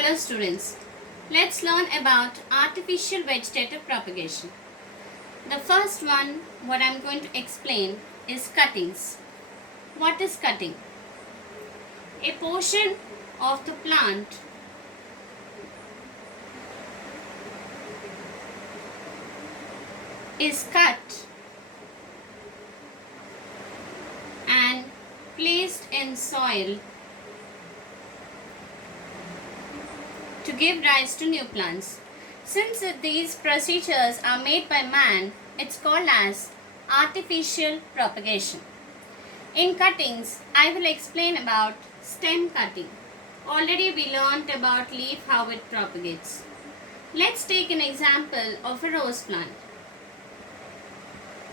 Hello students, let's learn about artificial vegetative propagation. The first one, what I am going to explain is cuttings. What is cutting? A portion of the plant is cut and placed in soil to give rise to new plants. Since these procedures are made by man, it's called as artificial propagation. In cuttings, I will explain about stem cutting. Already we learnt about leaf, how it propagates. Let's take an example of a rose plant,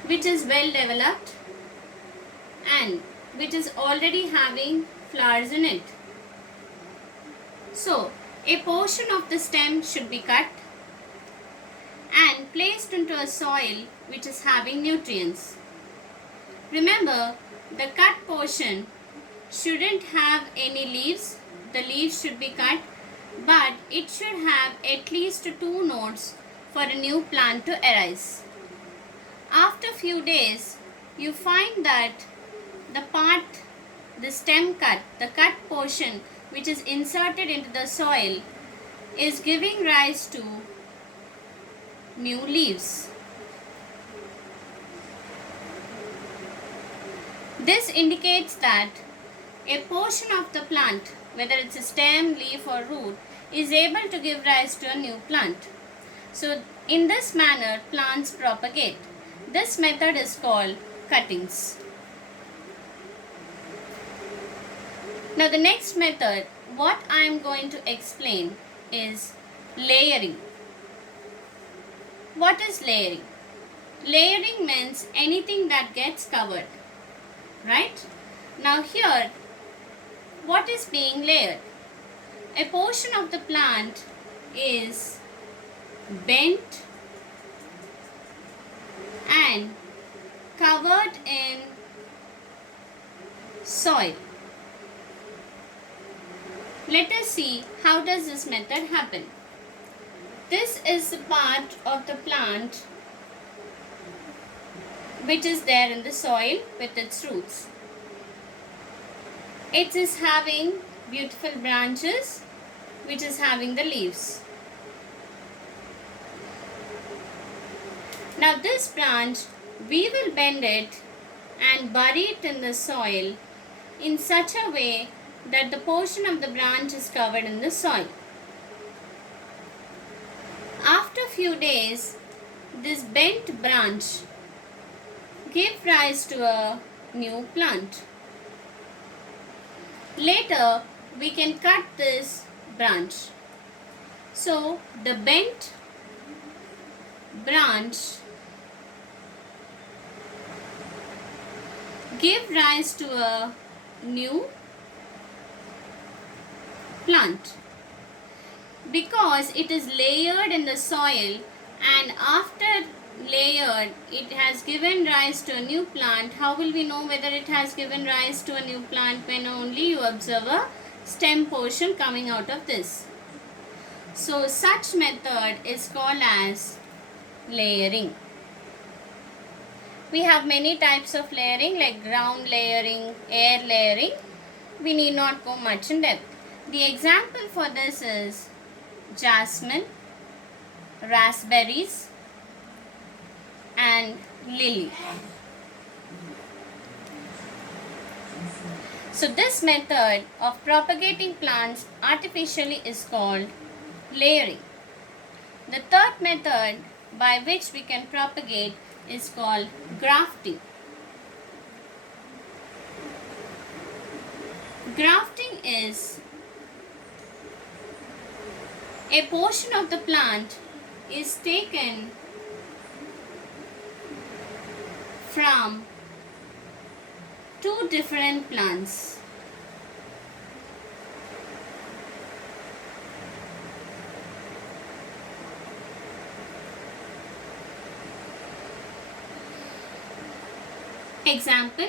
which is well developed and which is already having flowers in it. So, a portion of the stem should be cut and placed into a soil which is having nutrients. Remember, the cut portion shouldn't have any leaves. The leaves should be cut, but it should have at least 2 nodes for a new plant to arise. After few days, you find that the stem cut, the cut portion which is inserted into the soil is giving rise to new leaves. This indicates that a portion of the plant, whether it's a stem, leaf or root, is able to give rise to a new plant. So in this manner, plants propagate. This method is called cuttings. Now the next method, what I am going to explain is layering. What is layering? Layering means anything that gets covered, right? Now here, what is being layered? A portion of the plant is bent and covered in soil. Let us see how does this method happen. This is the part of the plant which is there in the soil with its roots. It is having beautiful branches which is having the leaves. Now this branch, we will bend it and bury it in the soil in such a way that the portion of the branch is covered in the soil. After few days, this bent branch gives rise to a new plant. Later, we can cut this branch. So, the bent branch gives rise to a new plant because it is layered in the soil, and after layered it has given rise to a new plant. How will we know whether it has given rise to a new plant? When only you observe a stem portion coming out of this. So such method is called as layering. We have many types of layering like ground layering, air layering. We need not go much in depth. The example for this is jasmine, raspberries and lily. So this method of propagating plants artificially is called layering. The third method by which we can propagate is called grafting. Grafting is a portion of the plant is taken from 2 different plants. Example,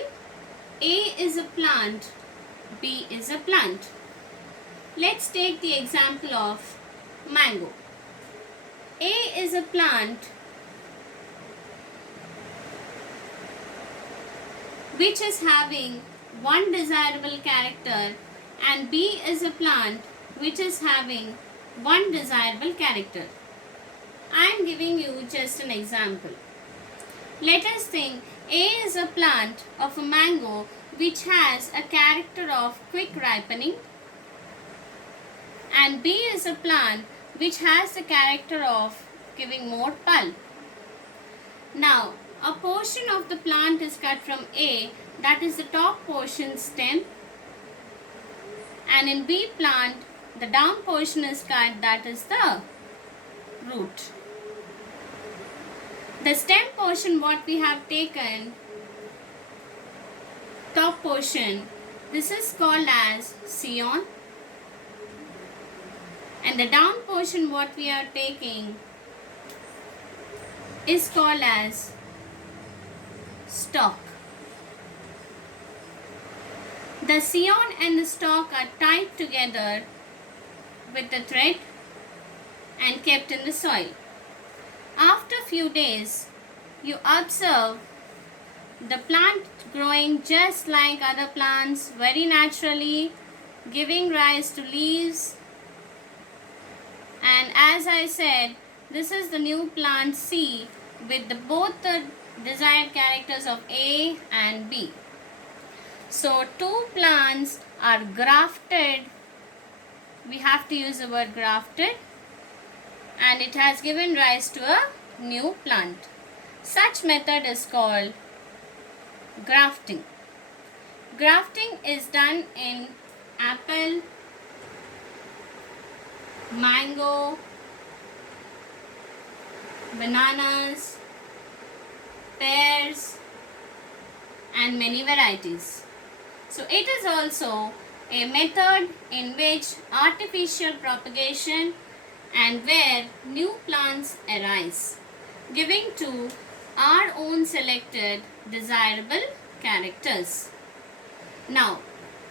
A is a plant, B is a plant. Let's take the example of mango. A is a plant which is having one desirable character, and B is a plant which is having one desirable character. I am giving you just an example. Let us think A is a plant of a mango which has a character of quick ripening, and B is a plant which has the character of giving more pulp. Now, a portion of the plant is cut from A, that is the top portion stem, and in B plant the down portion is cut, that is the root. The stem portion what we have taken, top portion, this is called as scion, and the down portion what we are taking is called as stalk. The scion and the stalk are tied together with a thread and kept in the soil. After a few days, you observe the plant growing just like other plants, very naturally, giving rise to leaves. And as I said, this is the new plant C with both the desired characters of A and B. So two plants are grafted. We have to use the word grafted, and it has given rise to a new plant. Such method is called grafting. Grafting is done in apple, mango, bananas, pears, and many varieties. So it is also a method in which artificial propagation and where new plants arise, giving to our own selected desirable characters. Now,